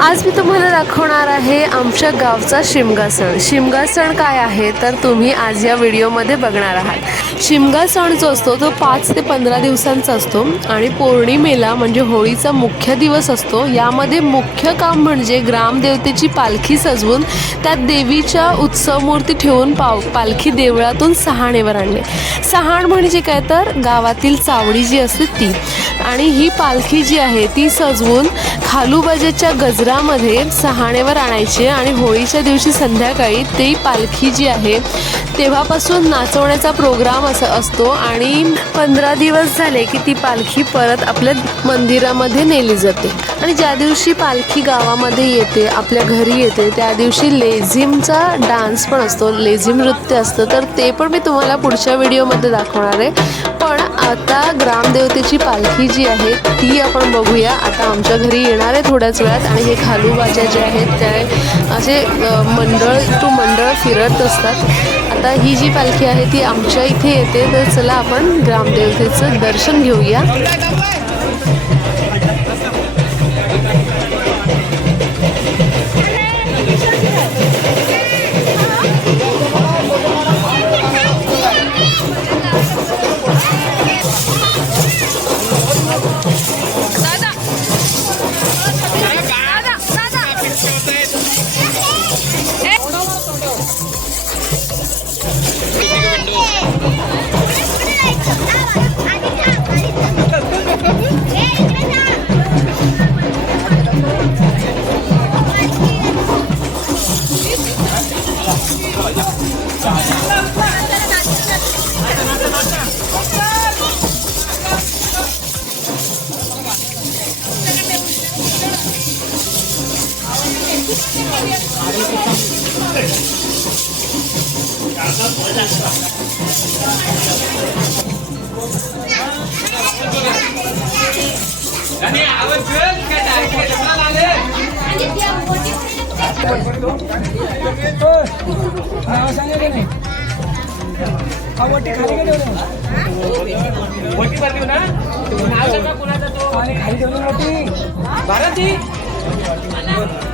आज मी तुम्हाला दाखवणार आहे आमच्या गावचा शिमगा सण. शिमगा सण काय आहे तर तुम्ही आज या व्हिडिओमध्ये बघणार आहात. शिमगा सण जो असतो तो पाच ते पंधरा दिवसांचा असतो आणि पौर्णिमेला म्हणजे होळीचा मुख्य दिवस असतो. यामध्ये मुख्य काम म्हणजे ग्रामदेवतेची पालखी सजवून त्यात देवीच्या उत्सव मूर्ती ठेवून पाव पालखी देवळातून सहाणेवर आणणे. सहाण म्हणजे काय तर? गावातील चावडी जी असते ती. आणि ही पालखी जी आहे ती सजवून खालूबाजेच्या गजरामध्ये सहाणेवर आणायची आणि होळीच्या दिवशी संध्याकाळी ती पालखी जी आहे तेव्हापासून नाचवण्याचा प्रोग्राम असं असतो आणि पंधरा दिवस झाले की ती पालखी परत आपल्या मंदिरामध्ये नेली जाते. आणि ज्या दिवशी पालखी गावामध्ये येते आपल्या घरी येते त्या दिवशी लेझिमचा डान्स पण असतो लेझिम नृत्य असतं. तर ते पण मी तुम्हाला पुढच्या व्हिडिओमध्ये दाखवणार आहे. पण आता ग्रामदेवतेची पालखी जी आहे ती आपण बघूया. आता आमच्या घरी येणार आहे थोड्याच वेळात आणि हे खालूबाच्या जे आहेत ते असे मंडळ टू मंडळ फिरत असतात. आता ही जी पालखी आहे ती आमच्या इथे येते. तर चला आपण ग्रामदेवतेचं दर्शन घेऊया. मोठी भरली ना। नाव सांगा कुणाचा तो आणि खाली ठेवली मोठी भारती।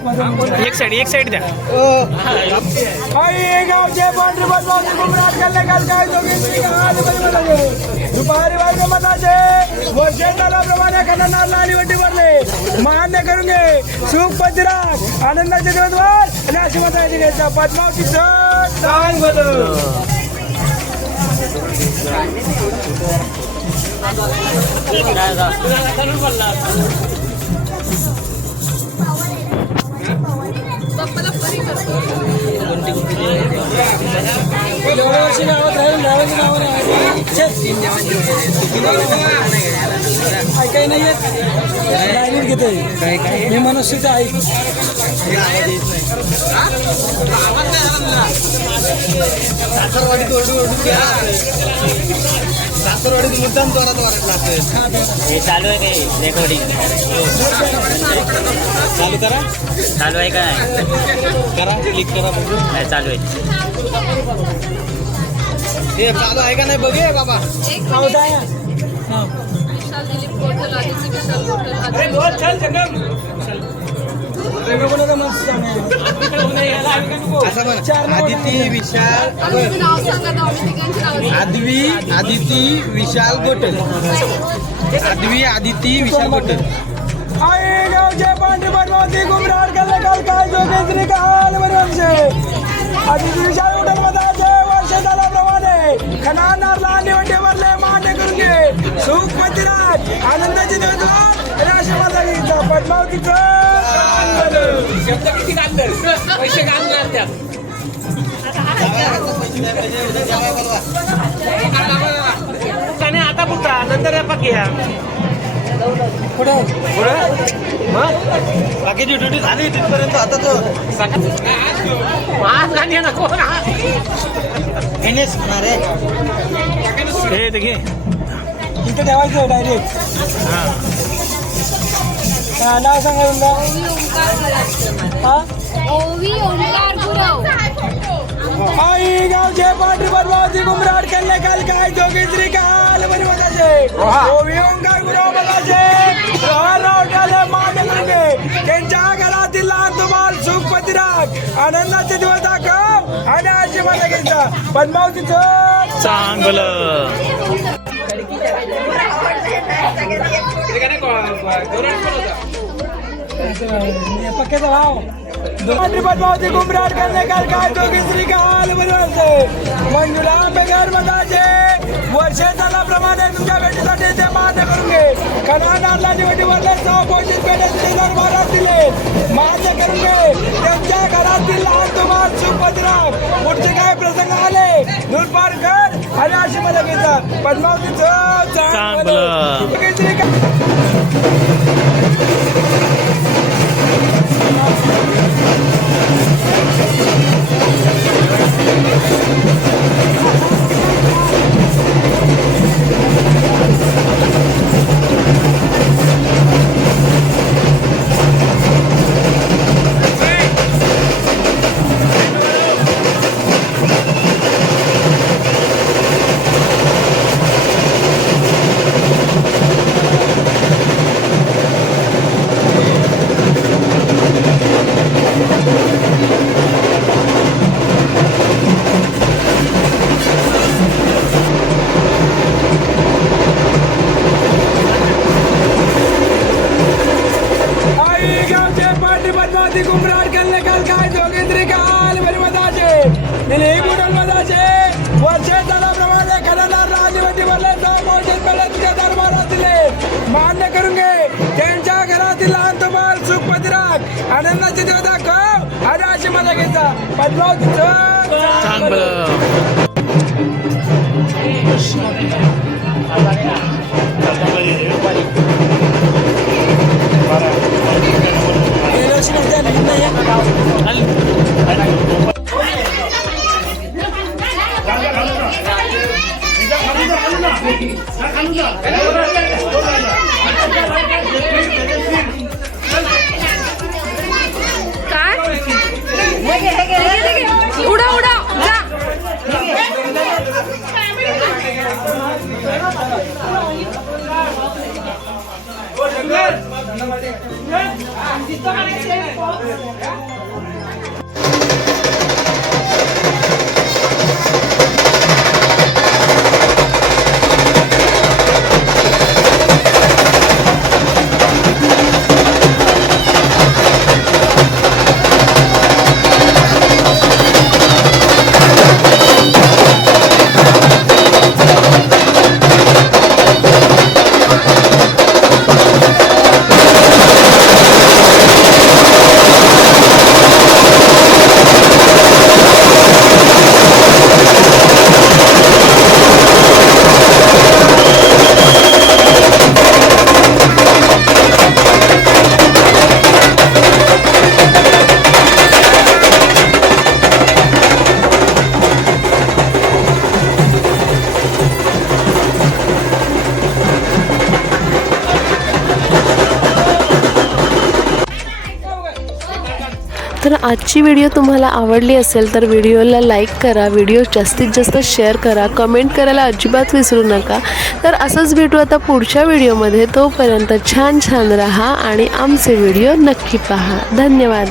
एक साइड एक साइड द्या. गावचे पांढरे बदलावचे गुमराज करले काल काय जोगेंद्री दुपारी वर्ग मताचे वर्षे प्रमाणे खतरनार लाली वड्डी भरले. मान्य करून घे. सुख पतिराग आनंदाचे दिवसभर आणि अशी मता घ्यायचा पद्मावती सण सांग बदल एवढ्या वर्षी गावात राहील गावाची नावं ऐकाय नाही येत घेते मी मनुष्यचं ऐक हे चालू आहे काय रेकॉर्डिंग चालू करा. चालू आहे काय? करा क्लिक करा बघू नाही चालू आहे. हे चालू आहे का नाही बघे बाबा. चल जंगम आदिती विशाल आदवी आदिती विशाल गोटल आदवी आदिती विशाल गोटल आदिती विशाल उठल मताचे वर्ष झाल्याप्रमाणे मान्य करून घे सुख पतिराज आनंदाची पद्मावतीचं शब्द किती घालणार पैसे घालणार त्यात आणि आता पुढचा नंतर या घ्या कुठं बाकीची ड्युटी झाली तिथपर्यंत आता तो महाग गाणी नको एनएस होणार आहे. हे ते घे. इथं ठेवायचं डायरेक्ट हा, नाव सांगा तुमचं हा ओवी ओंकार गुरव आई गावचे पांढरी बरबादी गुमराट केले काल काय जोगी श्री काल बरी बघायचे ओवी ओंकार गुरु बघायचे रोटाले मागे लागे त्यांच्या घरातील लहान तुम्हाला सुख पतिराग आनंदाचे दिवस दाखव आणि अशी मला घ्यायचा पद्मावतीचं चांगलं. पक्क्याचा भाव गुमराट करणे काल काय जोगी श्री प्रमाणे तुमच्या भेटीसाठी ते मान्य करून घे कणा नारला निवडीवरले दिले मान्य करून घे त्यांच्या घरातील लहान तुम्हाला सुपद्राव पुढचे काय प्रसंग आले दूरपार कर आणि अशी मला घेता Thank you. केले काय जोगेंद्री काल बरी मदाचे दिली बुडल मदाचे वर्षे प्रमाणे खरणार राजवटी वरले मोठे पडले तुझ्या दरबारात दिले मान्य करून घे त्यांच्या घरातील लहान तुम्हाला सुख पतिराग आनंदाचे दिवस दाखव आणि अशी मला घ्यायचा पद्मावतीचं चांगलं খালুদা तर आजची व्हिडिओ तुम्हाला आवडली असेल तर व्हिडिओला लाईक करा व्हिडिओ जास्तीत जास्त शेअर करा कमेंट करायला अजिबात विसरू नका. तर असंच भेटू आता पुढच्या व्हिडिओमध्ये तोपर्यंत छान छान राहा आणि आमचे व्हिडिओ नक्की पहा. धन्यवाद.